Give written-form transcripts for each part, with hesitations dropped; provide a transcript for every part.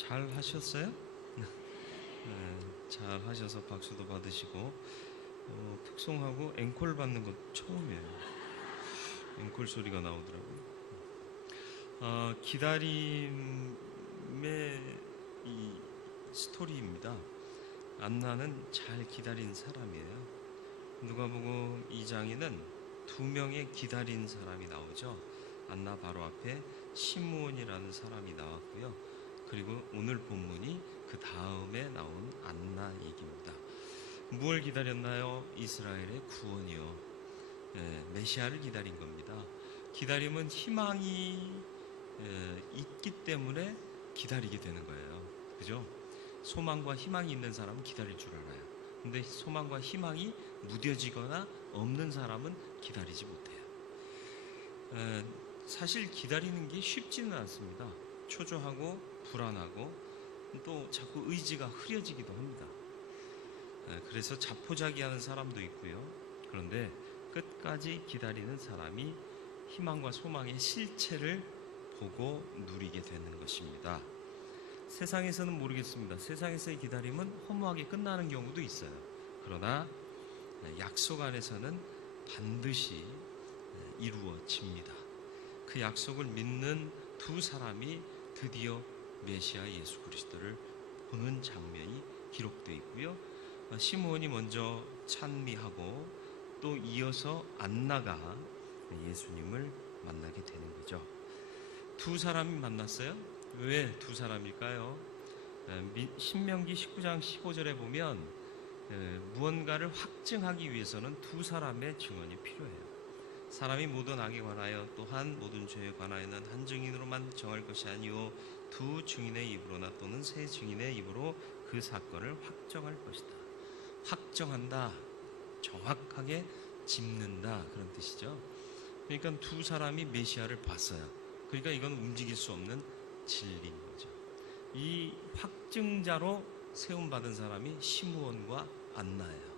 잘 하셨어요? 네, 잘 하셔서 박수도 받으시고 푹송하고 앵콜 받는 것 처음이에요. 앵콜 소리가 나오더라고요. 기다림의 이 스토리입니다. 안나는 잘 기다린 사람이에요. 누가복음 2장에는 두 명의 기다린 사람이 나오죠. 안나 바로 앞에 시므온이라는 사람이 나왔고요. 그리고 오늘 본문이 그 다음에 나온 안나 얘기입니다. 무엇을 기다렸나요? 이스라엘의 구원이요. 메시아를 기다린 겁니다. 기다림은 희망이 있기 때문에 기다리게 되는 거예요. 그죠? 소망과 희망이 있는 사람은 기다릴 줄 알아요. 근데 소망과 희망이 무뎌지거나 없는 사람은 기다리지 못해요. 사실 기다리는 게 쉽지는 않습니다. 초조하고 불안하고 또 자꾸 의지가 흐려지기도 합니다. 그래서 자포자기하는 사람도 있고요. 그런데 끝까지 기다리는 사람이 희망과 소망의 실체를 보고 누리게 되는 것입니다. 세상에서는 모르겠습니다. 세상에서의 기다림은 허무하게 끝나는 경우도 있어요. 그러나 약속 안에서는 반드시 이루어집니다. 그 약속을 믿는 두 사람이 드디어 메시아 예수 그리스도를 보는 장면이 기록되어 있고요. 시므온이 먼저 찬미하고 또 이어서 안나가 예수님을 만나게 되는 거죠. 두 사람이 만났어요. 왜 두 사람일까요? 신명기 19장 15절에 보면 무언가를 확증하기 위해서는 두 사람의 증언이 필요해요. 사람이 모든 악에 관하여 또한 모든 죄에 관하여는 한 증인으로만 정할 것이 아니오 두 증인의 입으로나 또는 세 증인의 입으로 그 사건을 확정할 것이다. 확정한다, 정확하게 짚는다, 그런 뜻이죠. 그러니까 두 사람이 메시아를 봤어요. 그러니까 이건 움직일 수 없는 진리인 거죠. 이 확증자로 세움받은 사람이 시므온과 안나예요.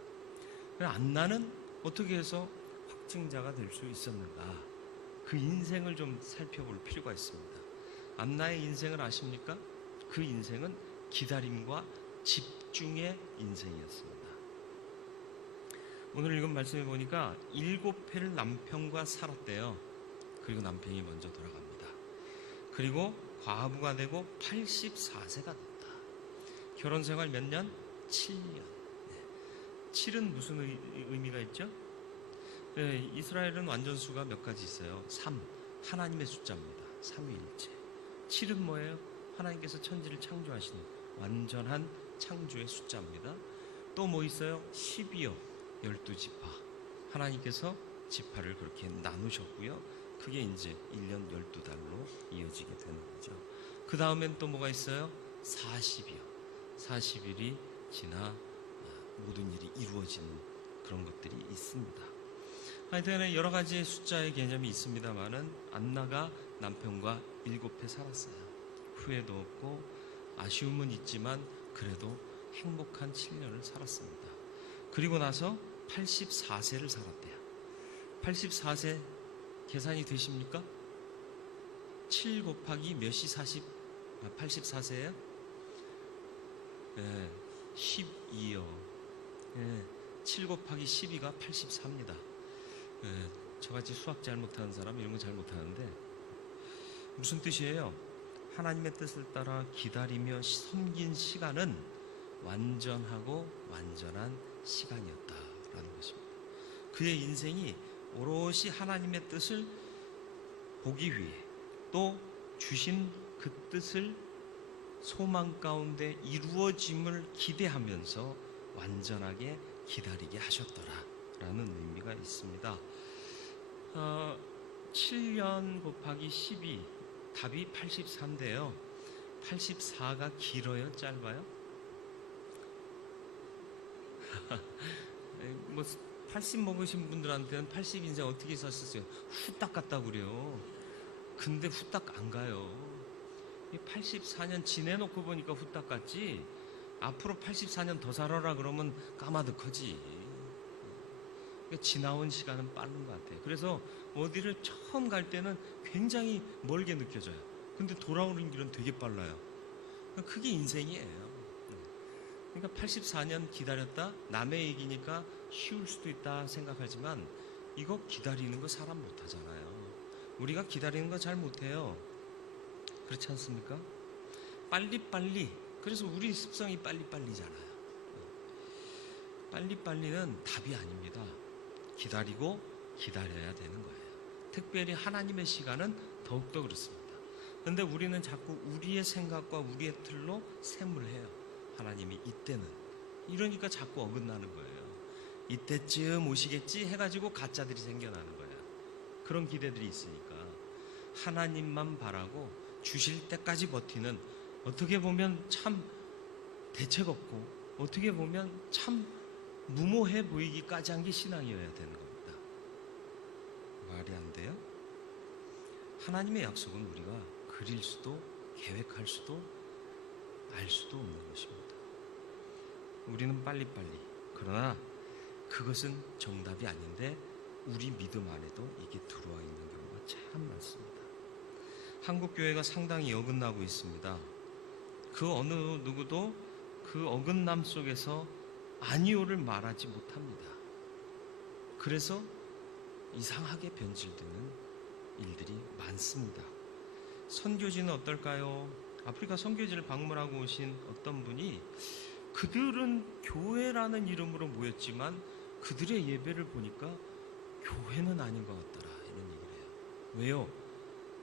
안나는 어떻게 해서 확증자가 될 수 있었는가? 그 인생을 좀 살펴볼 필요가 있습니다. 안나의 인생을 아십니까? 그 인생은 기다림과 집중의 인생이었습니다. 오늘 읽은 말씀에 보니까 7회를 남편과 살았대요. 그리고 남편이 먼저 돌아갑니다. 그리고 과부가 되고 84세가 됐다. 결혼 생활 몇 년? 7년. 7은 무슨 의미가 있죠? 이스라엘은 완전수가 몇 가지 있어요. 3, 하나님의 숫자입니다. 삼위일체. 7은 뭐예요? 하나님께서 천지를 창조하신 완전한 창조의 숫자입니다. 또 뭐 있어요? 12요. 12지파. 하나님께서 지파를 그렇게 나누셨고요. 그게 이제 1년 12달로 이어지게 되는 거죠. 그 다음엔 또 뭐가 있어요? 40이요. 40일이 지나 모든 일이 이루어지는 그런 것들이 있습니다. 하여튼 여러 가지 숫자의 개념이 있습니다만은 안나가 남편과 7회 살았어요. 후회도 없고 아쉬움은 있지만 그래도 행복한 7년을 살았습니다. 그리고 나서 84세를 살았대요. 84세 계산이 되십니까? 7 곱하기 몇이 84세예요? 12요. 7 곱하기 12가 84입니다. 저같이 수학 잘 못하는 사람 이런 거 잘 못하는데 무슨 뜻이에요? 하나님의 뜻을 따라 기다리며 섬긴 시간은 완전하고 완전한 시간이었다라는 것입니다. 그의 인생이 오롯이 하나님의 뜻을 보기 위해 또 주신 그 뜻을 소망 가운데 이루어짐을 기대하면서 완전하게 기다리게 하셨더라라는 의미가 있습니다. 7년 곱하기 12 답이 84인데요. 84가 길어요? 짧아요? 뭐 80 먹으신 분들한테는 80 인생 어떻게 사셨어요? 후딱 갔다고 그래요. 근데 후딱 안 가요. 84년 지내놓고 보니까 후딱 갔지 앞으로 84년 더 살아라 그러면 까마득하지. 지나온 시간은 빠른 것 같아요. 그래서 어디를 처음 갈 때는 굉장히 멀게 느껴져요. 근데 돌아오는 길은 되게 빨라요. 그게 인생이에요. 그러니까 84년 기다렸다 남의 얘기니까 쉬울 수도 있다 생각하지만 이거 기다리는 거 사람 못하잖아요. 우리가 기다리는 거 잘 못해요. 그렇지 않습니까? 빨리빨리. 그래서 우리 습성이 빨리빨리잖아요. 빨리빨리는 답이 아닙니다. 기다리고 기다려야 되는 거예요. 특별히 하나님의 시간은 더욱더 그렇습니다. 그런데 우리는 자꾸 우리의 생각과 우리의 틀로 셈을 해요. 하나님이 이때는. 이러니까 자꾸 어긋나는 거예요. 이때쯤 오시겠지 해가지고 가짜들이 생겨나는 거예요. 그런 기대들이 있으니까 하나님만 바라고 주실 때까지 버티는, 어떻게 보면 참 대책 없고 어떻게 보면 참 무모해 보이기까지 한 게 신앙이어야 되는 겁니다. 말이 안 돼요? 하나님의 약속은 우리가 그릴 수도 계획할 수도 알 수도 없는 것입니다. 우리는 빨리빨리. 그러나 그것은 정답이 아닌데 우리 믿음 안에도 이게 들어와 있는 경우가 참 많습니다. 한국 교회가 상당히 어긋나고 있습니다. 그 어느 누구도 그 어긋남 속에서 아니오를 말하지 못합니다. 그래서 이상하게 변질되는 일들이 많습니다. 선교지는 어떨까요? 아프리카 선교지를 방문하고 오신 어떤 분이 그들은 교회라는 이름으로 모였지만 그들의 예배를 보니까 교회는 아닌 것 같더라, 이런 얘기를 해요. 왜요?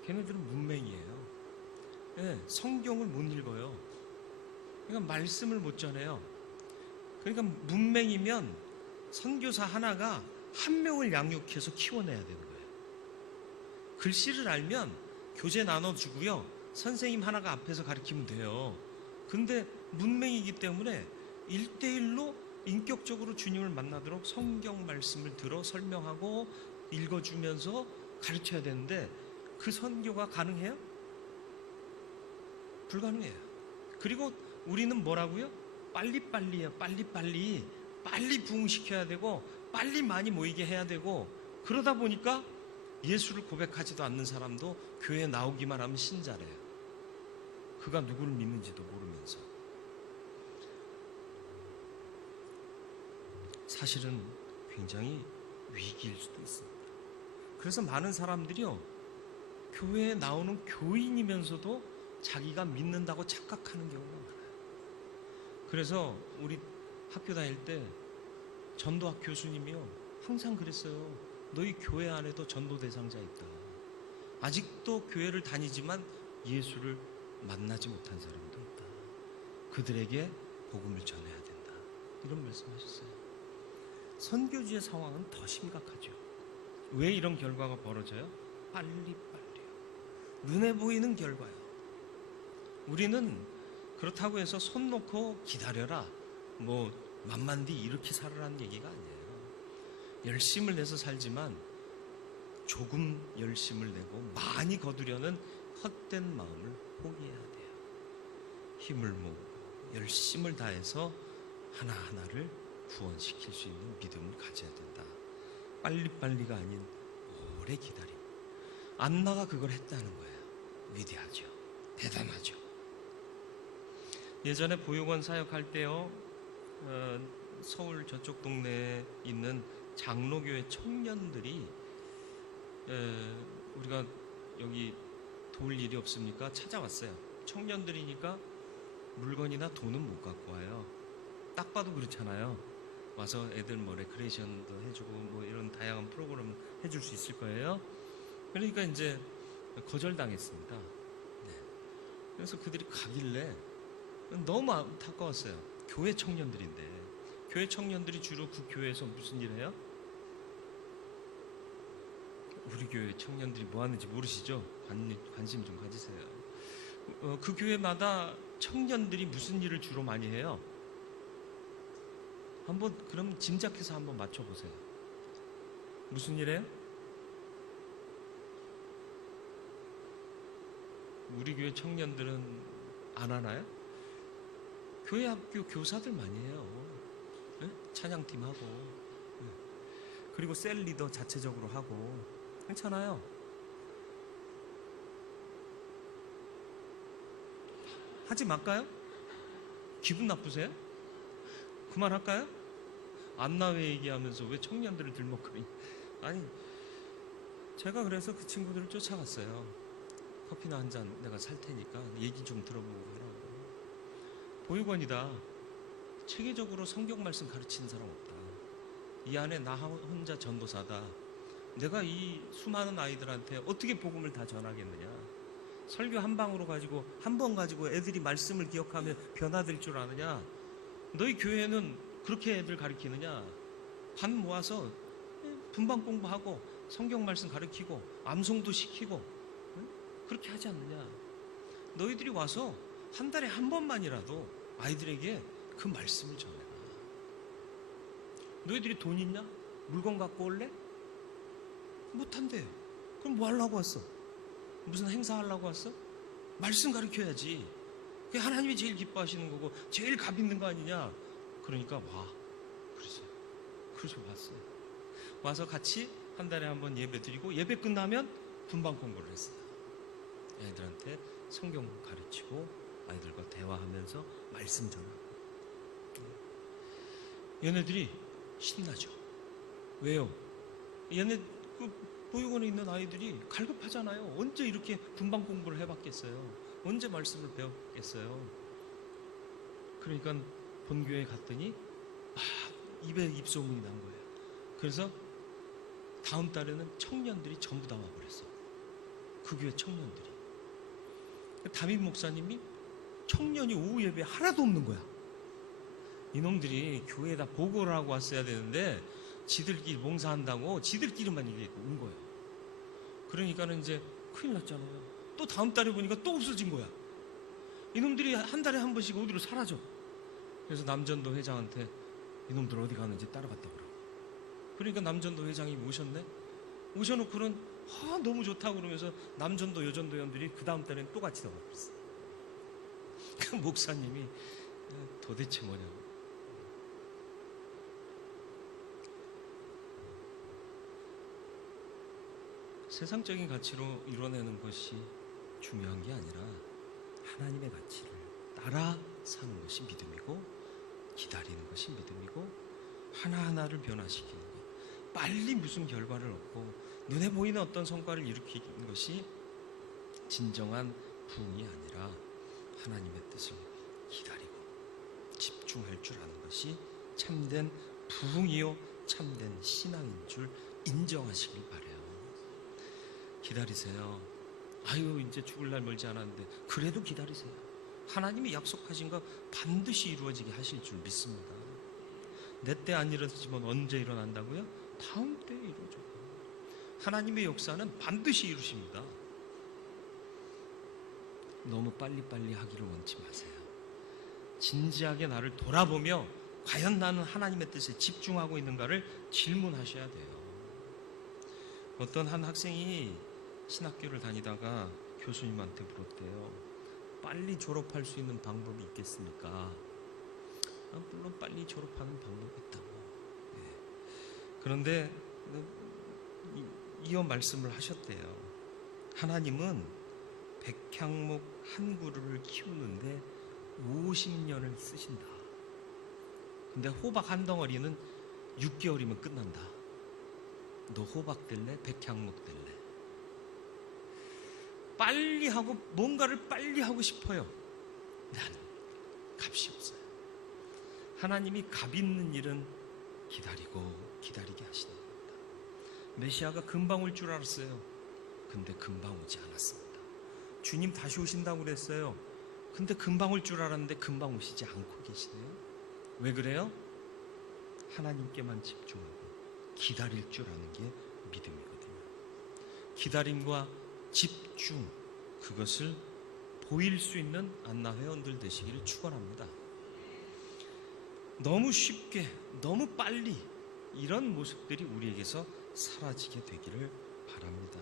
걔네들은 문맹이에요. 네, 성경을 못 읽어요. 그러니까 말씀을 못 전해요. 그러니까 문맹이면 선교사 하나가 한 명을 양육해서 키워내야 되는 거예요. 글씨를 알면 교재 나눠주고요, 선생님 하나가 앞에서 가르치면 돼요. 근데 문맹이기 때문에 1대1로 인격적으로 주님을 만나도록 성경 말씀을 들어 설명하고 읽어주면서 가르쳐야 되는데 그 선교가 가능해요? 불가능해요. 그리고 우리는 뭐라고요? 빨리빨리예요. 빨리 부흥시켜야 되고 빨리 많이 모이게 해야 되고, 그러다 보니까 예수를 고백하지도 않는 사람도 교회에 나오기만 하면 신자래요. 그가 누구를 믿는지도 모르면서. 사실은 굉장히 위기일 수도 있습니다. 그래서 많은 사람들이요, 교회에 나오는 교인이면서도 자기가 믿는다고 착각하는 경우가 많아요. 그래서 우리 학교 다닐 때 전도학 교수님이요 항상 그랬어요. 너희 교회 안에도 전도 대상자 있다. 아직도 교회를 다니지만 예수를 만나지 못한 사람도 있다. 그들에게 복음을 전해야 된다. 이런 말씀하셨어요. 선교지의 상황은 더 심각하죠. 왜 이런 결과가 벌어져요? 빨리빨리요. 눈에 보이는 결과요. 우리는 그렇다고 해서 손 놓고 기다려라, 뭐 만만디 이렇게 살으라는 얘기가 아니에요. 열심을 내서 살지만 조금 열심을 내고 많이 거두려는 헛된 마음을 포기해야 돼요. 힘을 모으고 열심을 다해서 하나하나를 구원시킬 수 있는 믿음을 가져야 된다. 빨리빨리가 아닌 오래 기다림. 안나가 그걸 했다는 거예요. 위대하죠. 대단하죠. 예전에 보육원 사역할 때요, 서울 저쪽 동네에 있는 장로교회 청년들이 우리가 여기 도울 일이 없습니까? 찾아왔어요. 청년들이니까 물건이나 돈은 못 갖고 와요. 딱 봐도 그렇잖아요. 와서 애들 뭐 레크레이션도 해주고 뭐 이런 다양한 프로그램 해줄 수 있을 거예요. 그러니까 이제 거절당했습니다. 네. 그래서 그들이 가길래 너무 안타까웠어요. 교회 청년들인데. 교회 청년들이 주로 그 교회에서 무슨 일 해요? 우리 교회 청년들이 뭐 하는지 모르시죠? 관심 좀 가지세요. 그 교회마다 청년들이 무슨 일을 주로 많이 해요? 한번 그럼 짐작해서 한번 맞춰보세요. 무슨 일 해요? 우리 교회 청년들은 안 하나요? 교회 학교 교사들 많이 해요. 네? 찬양팀 하고, 네. 그리고 셀 리더 자체적으로 하고, 괜찮아요. 하지 말까요? 기분 나쁘세요? 그만할까요? 안나회 얘기하면서 왜 청년들을 들먹거리? 아니, 제가 그래서 그 친구들을 쫓아갔어요. 커피나 한 잔 내가 살 테니까 얘기 좀 들어보고 하라고. 보육원이다. 체계적으로 성경 말씀 가르치는 사람 없다. 이 안에 나 혼자 전도사다. 내가 이 수많은 아이들한테 어떻게 복음을 다 전하겠느냐. 설교 한 방으로 가지고 한 번 가지고 애들이 말씀을 기억하며 변화될 줄 아느냐. 너희 교회는 그렇게 애들 가르치느냐. 반 모아서 분방 공부하고 성경 말씀 가르치고 암송도 시키고 그렇게 하지 않느냐. 너희들이 와서 한 달에 한 번만이라도 아이들에게 그 말씀을 전해라. 너희들이 돈 있냐? 물건 갖고 올래? 못한대. 그럼 뭐 하려고 왔어? 무슨 행사 하려고 왔어? 말씀 가르쳐야지. 그게 하나님이 제일 기뻐하시는 거고 제일 값 있는 거 아니냐. 그러니까 와. 그래서 왔어요. 와서 같이 한 달에 한 번 예배 드리고 예배 끝나면 분방 공부를 했어요. 애들한테 성경 가르치고 아이들과 대화하면서 말씀 전하고. 얘네들이 신나죠. 왜요? 얘네 그 보육원에 있는 아이들이 갈급하잖아요. 언제 이렇게 분방 공부를 해봤겠어요? 언제 말씀을 배웠겠어요? 그러니까 본교회 갔더니 입에 입소문이 난 거예요. 그래서 다음 달에는 청년들이 전부 다 와버렸어. 그 교회 청년들이. 담임 목사님이 청년이 오후 예배에 하나도 없는 거야. 이놈들이 교회에다 보고를 하고 왔어야 되는데 지들끼리 봉사한다고 지들끼리만 이게 온 거예요. 그러니까는 이제 큰일 났잖아요. 또 다음 달에 보니까 또 없어진 거야. 이놈들이 한 달에 한 번씩 어디로 사라져. 그래서 남전도 회장한테 이놈들 어디 가는지 따라갔다 오라고. 그러니까 남전도 회장이 오셨네. 오셔놓고는 너무 좋다고 그러면서 남전도 여전도원들이 그 다음 달엔 또 같이 나와버렸어. 그 목사님이 도대체 뭐냐고. 세상적인 가치로 이뤄내는 것이 중요한 게 아니라 하나님의 가치를 따라 사는 것이 믿음이고 기다리는 것이 믿음이고 하나하나를 변화시키는 것. 빨리 무슨 결과를 얻고 눈에 보이는 어떤 성과를 일으키는 것이 진정한 부흥이 아니라 하나님의 뜻을 기다리고 집중할 줄 아는 것이 참된 부흥이요 참된 신앙인 줄 인정하시길 바라요. 기다리세요. 아유 이제 죽을 날 멀지 않았는데 그래도 기다리세요. 하나님이 약속하신 거 반드시 이루어지게 하실 줄 믿습니다. 내 때 안 일어나지만 언제 일어난다고요? 다음 때에 이루어져요. 하나님의 역사는 반드시 이루십니다. 너무 빨리빨리 하기를 원치 마세요. 진지하게 나를 돌아보며 과연 나는 하나님의 뜻에 집중하고 있는가를 질문하셔야 돼요. 어떤 한 학생이 신학교를 다니다가 교수님한테 물었대요. 빨리 졸업할 수 있는 방법이 있겠습니까? 물론 빨리 졸업하는 방법이 있다고. 그런데 이어 말씀을 하셨대요. 하나님은 백향목 한 그루를 키우는데 50년을 쓰신다. 근데 호박 한 덩어리는 6개월이면 끝난다. 너 호박 될래? 백향목 될래? 빨리 하고 뭔가를 빨리 하고 싶어요. 나는 값이 없어요. 하나님이 값 있는 일은 기다리게 하시는 겁니다. 메시아가 금방 올 줄 알았어요. 근데 금방 오지 않았습니다. 주님 다시 오신다고 그랬어요. 근데 금방 올 줄 알았는데 금방 오시지 않고 계시네요. 왜 그래요? 하나님께만 집중하고 기다릴 줄 아는 게 믿음이거든요. 기다림과 집중, 그것을 보일 수 있는 안나 회원들 되시기를 축원합니다. 너무 쉽게, 너무 빨리 이런 모습들이 우리에게서 사라지게 되기를 바랍니다.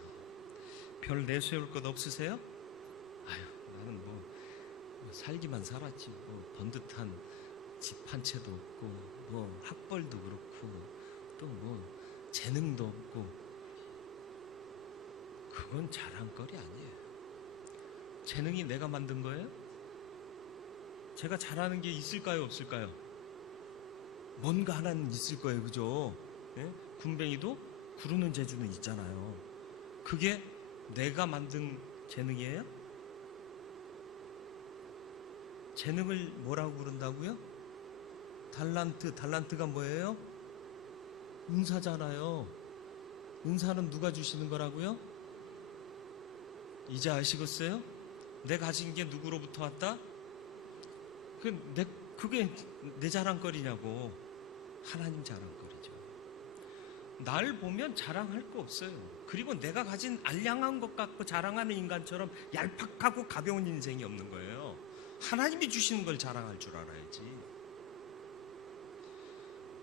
별 내세울 것 없으세요? 아유, 나는 뭐 살기만 살았지, 뭐 번듯한 집 한 채도 없고, 뭐 학벌도 그렇고, 또 뭐 재능도 없고. 그건 자랑거리 아니에요. 재능이 내가 만든 거예요? 제가 잘하는 게 있을까요, 없을까요? 뭔가 하나는 있을 거예요, 그죠? 예? 군뱅이도 구르는 재주는 있잖아요. 그게 내가 만든 재능이에요? 재능을 뭐라고 부른다고요? 달란트가 뭐예요? 은사잖아요. 은사는 누가 주시는 거라고요? 이제 아시겠어요? 내 가진 게 누구로부터 왔다? 그게 내 자랑거리냐고. 하나님 자랑거리죠. 날 보면 자랑할 거 없어요. 그리고 내가 가진 알량한 것 갖고 자랑하는 인간처럼 얄팍하고 가벼운 인생이 없는 거예요. 하나님이 주시는 걸 자랑할 줄 알아야지.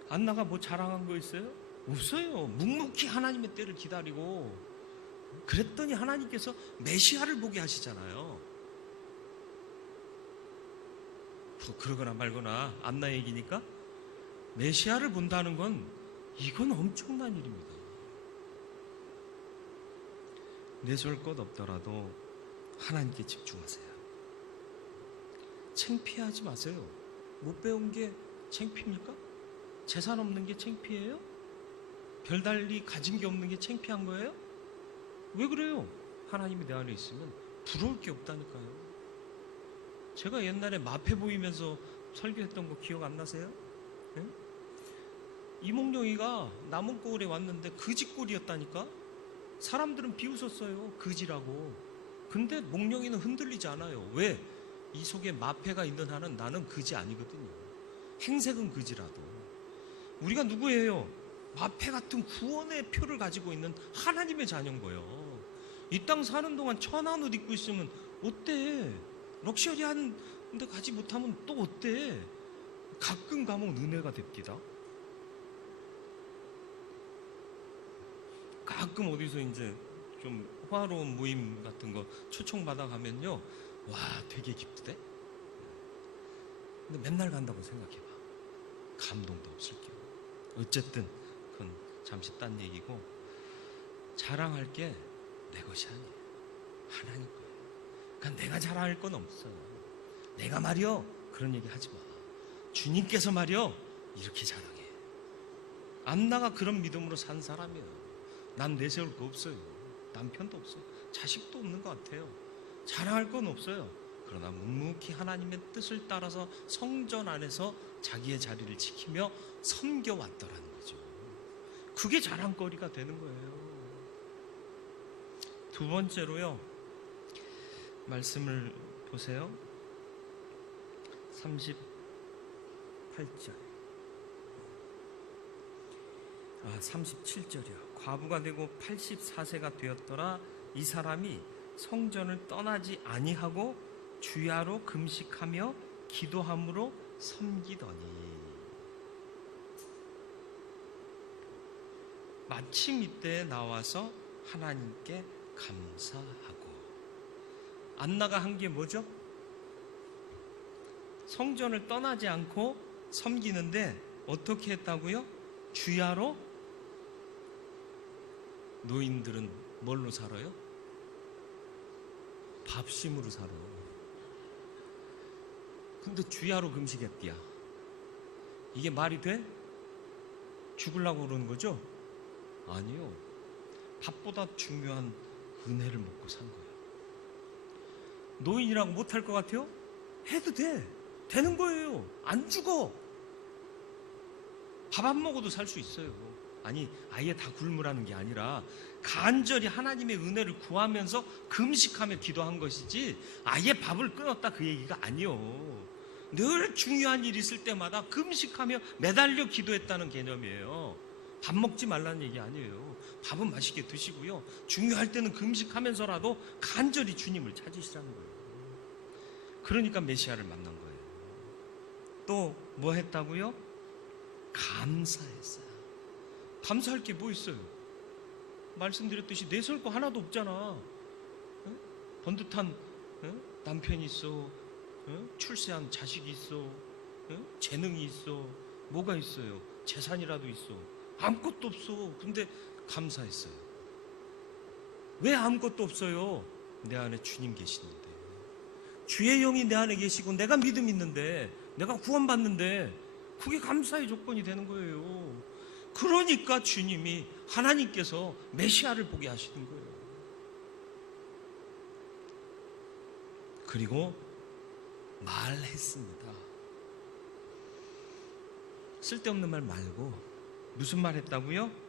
안나가 뭐 자랑한 거 있어요? 없어요. 묵묵히 하나님의 때를 기다리고 그랬더니 하나님께서 메시아를 보게 하시잖아요. 그러거나 말거나 안나 얘기니까 메시아를 본다는 건 이건 엄청난 일입니다. 내세울 것 없더라도 하나님께 집중하세요. 창피하지 마세요. 못 배운 게 창피입니까? 재산 없는 게 창피해요? 별달리 가진 게 없는 게 창피한 거예요? 왜 그래요? 하나님이 내 안에 있으면 부러울 게 없다니까요. 제가 옛날에 마패 보이면서 설교했던 거 기억 안 나세요? 네? 이몽룡이가 남원골에 왔는데 그지골이었다니까? 사람들은 비웃었어요. 그지라고. 근데 몽룡이는 흔들리지 않아요. 왜? 이 속에 마패가 있는 한은 나는 그지 아니거든요. 행색은 그지라도. 우리가 누구예요? 마패 같은 구원의 표를 가지고 있는 하나님의 자녀인 거예요. 이 땅 사는 동안 천한 옷 입고 있으면 어때? 럭셔리한 데 가지 못하면 또 어때? 가끔 가면 은혜가 됩디다. 가끔 어디서 이제 좀 화로운 모임 같은 거 초청받아 가면요, 와 되게 기쁘대. 근데 맨날 간다고 생각해봐. 감동도 없을 게요. 어쨌든 그건 잠시 딴 얘기고, 자랑할 게 내 것이 아니에요. 하나님 거예요. 그러니까 내가 자랑할 건 없어요. 내가 말이요 그런 얘기 하지 마. 주님께서 말이요 이렇게 자랑해. 안나가 그런 믿음으로 산 사람이에요. 난 내세울 거 없어요. 남편도 없어요. 자식도 없는 것 같아요. 자랑할 건 없어요. 그러나 묵묵히 하나님의 뜻을 따라서 성전 안에서 자기의 자리를 지키며 섬겨왔더라는 거죠. 그게 자랑거리가 되는 거예요. 두 번째로요, 말씀을 보세요. 38절. 37절이요. 과부가 되고 84세가 되었더라. 이 사람이 성전을 떠나지 아니하고 주야로 금식하며 기도함으로 섬기더니. 마침 이때에 나와서 하나님께 감사하고. 안나가 한 게 뭐죠? 성전을 떠나지 않고 섬기는데 어떻게 했다고요? 주야로. 노인들은 뭘로 살아요? 밥심으로 살아요. 근데 주야로 금식했디야. 이게 말이 돼? 죽으려고 그러는 거죠? 아니요. 밥보다 중요한 은혜를 먹고 산 거예요. 노인이라고 못할 것 같아요? 해도 돼. 되는 거예요. 안 죽어. 밥 안 먹어도 살 수 있어요. 아니, 아예 다 굶으라는 게 아니라 간절히 하나님의 은혜를 구하면서 금식하며 기도한 것이지 아예 밥을 끊었다 그 얘기가 아니요. 늘 중요한 일이 있을 때마다 금식하며 매달려 기도했다는 개념이에요. 밥 먹지 말라는 얘기 아니에요. 밥은 맛있게 드시고요, 중요할 때는 금식하면서라도 간절히 주님을 찾으시라는 거예요. 그러니까 메시아를 만난 거예요. 또 뭐 했다고요? 감사했어요. 감사할 게 뭐 있어요? 말씀드렸듯이 내세울 거 하나도 없잖아. 번듯한 남편이 있어, 출세한 자식이 있어, 재능이 있어, 뭐가 있어요? 재산이라도 있어. 아무것도 없어. 근데 감사했어요. 왜 아무것도 없어요? 내 안에 주님 계시는데. 주의 영이 내 안에 계시고 내가 믿음 있는데, 내가 구원받는데 그게 감사의 조건이 되는 거예요. 그러니까 주님이, 하나님께서 메시아를 보게 하시는 거예요. 그리고 말했습니다. 쓸데없는 말 말고 무슨 말 했다고요?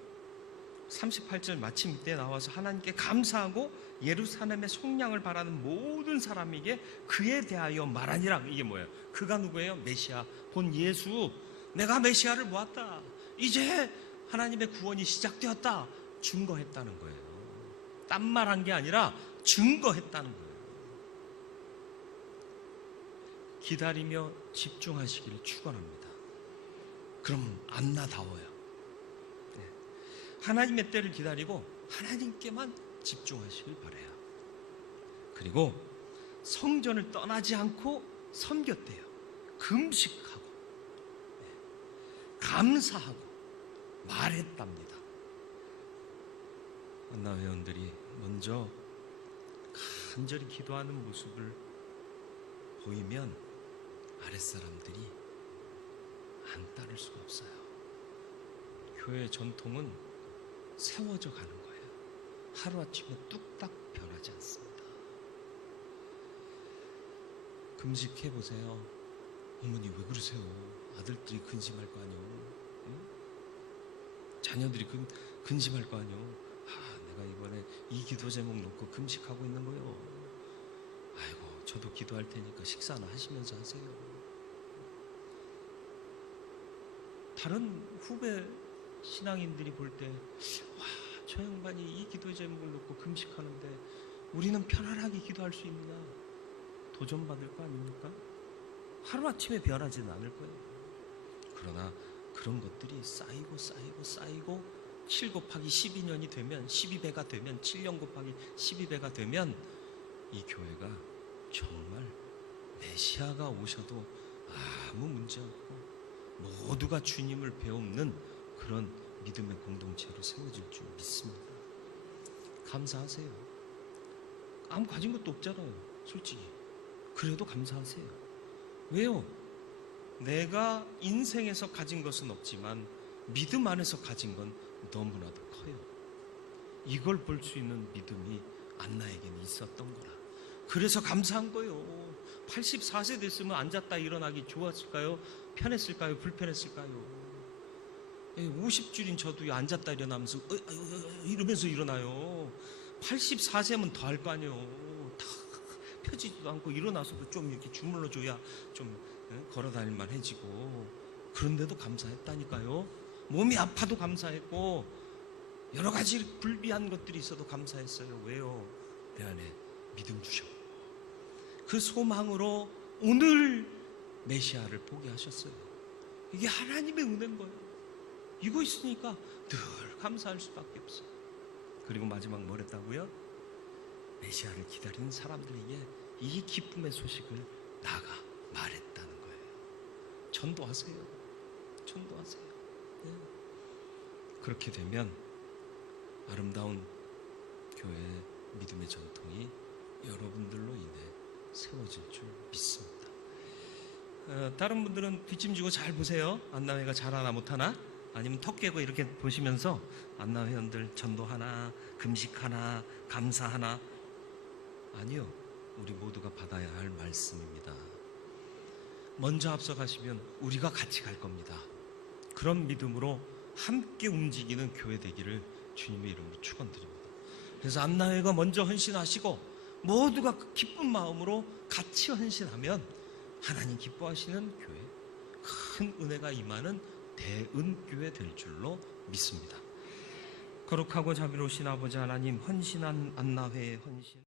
38절 마침 이때 나와서 하나님께 감사하고 예루살렘의 속량을 바라는 모든 사람에게 그에 대하여 말하니라. 이게 뭐예요? 그가 누구예요? 메시아, 본 예수. 내가 메시아를 보았다. 이제 하나님의 구원이 시작되었다. 증거했다는 거예요. 딴말한 게 아니라 증거했다는 거예요. 기다리며 집중하시기를 축원합니다. 그럼 안나다워요. 하나님의 때를 기다리고 하나님께만 집중하시길 바라요. 그리고 성전을 떠나지 않고 섬겼대요. 금식하고 감사하고 말했답니다. 안나 회원들이 먼저 간절히 기도하는 모습을 보이면 아랫사람들이 안 따를 수가 없어요. 교회의 전통은 세워져 가는 거예요. 하루아침에 뚝딱 변하지 않습니다. 금식해보세요. 어머니 왜 그러세요? 아들들이 근심할 거 아니오? 응? 자녀들이 근심할 거 아니오? 내가 이번에 이 기도 제목 놓고 금식하고 있는 거요. 아이고, 저도 기도할 테니까 식사나 하시면서 하세요. 다른 후배 신앙인들이 볼 때, 와, 저 양반이 이 기도 제목을 놓고 금식하는데 우리는 편안하게 기도할 수 있느냐? 도전받을 거 아닙니까? 하루아침에 변하지는 않을 거예요. 그러나 그런 것들이 쌓이고 7 곱하기 12년이 되면, 12배가 되면, 7년 곱하기 12배가 되면 이 교회가 정말 메시아가 오셔도 아무 문제 없고 모두가 주님을 배우는 그런 믿음의 공동체로 세워질 줄 믿습니다. 감사하세요. 아무 가진 것도 없잖아요, 솔직히. 그래도 감사하세요. 왜요? 내가 인생에서 가진 것은 없지만 믿음 안에서 가진 건 너무나도 커요. 이걸 볼 수 있는 믿음이 안나에게는 있었던 거라. 그래서 감사한 거예요. 84세 됐으면 앉았다 일어나기 좋았을까요? 편했을까요? 불편했을까요? 50줄인 저도 앉았다 일어나면서 이러면서 일어나요. 84세면 더 할 거 아니에요. 다 펴지지도 않고 일어나서도 좀 이렇게 주물러줘야 좀 걸어다닐만 해지고. 그런데도 감사했다니까요. 몸이 아파도 감사했고 여러 가지 불비한 것들이 있어도 감사했어요. 왜요? 내 안에 믿음 주셨고 그 소망으로 오늘 메시아를 보게 하셨어요. 이게 하나님의 은혜인 거예요. 이거 있으니까 늘 감사할 수밖에 없어요. 그리고 마지막 뭐랬다고요? 메시아를 기다리는 사람들에게 이 기쁨의 소식을 나가 말했다는 거예요. 전도하세요. 전도하세요. 네. 그렇게 되면 아름다운 교회의 믿음의 전통이 여러분들로 인해 세워질 줄 믿습니다. 다른 분들은 뒷짐지고 잘 보세요. 안나회가 잘하나 못하나? 아니면 턱 깨고 이렇게 보시면서 안나 회원들 전도하나, 금식하나, 감사하나? 아니요. 우리 모두가 받아야 할 말씀입니다. 먼저 앞서가시면 우리가 같이 갈 겁니다. 그런 믿음으로 함께 움직이는 교회 되기를 주님의 이름으로 축원드립니다. 그래서 안나회가 먼저 헌신하시고 모두가 그 기쁜 마음으로 같이 헌신하면 하나님 기뻐하시는 교회, 큰 은혜가 임하는 대은교회 될 줄로 믿습니다. 거룩하고 자비로우신 아버지 하나님, 헌신한 안나회의 헌신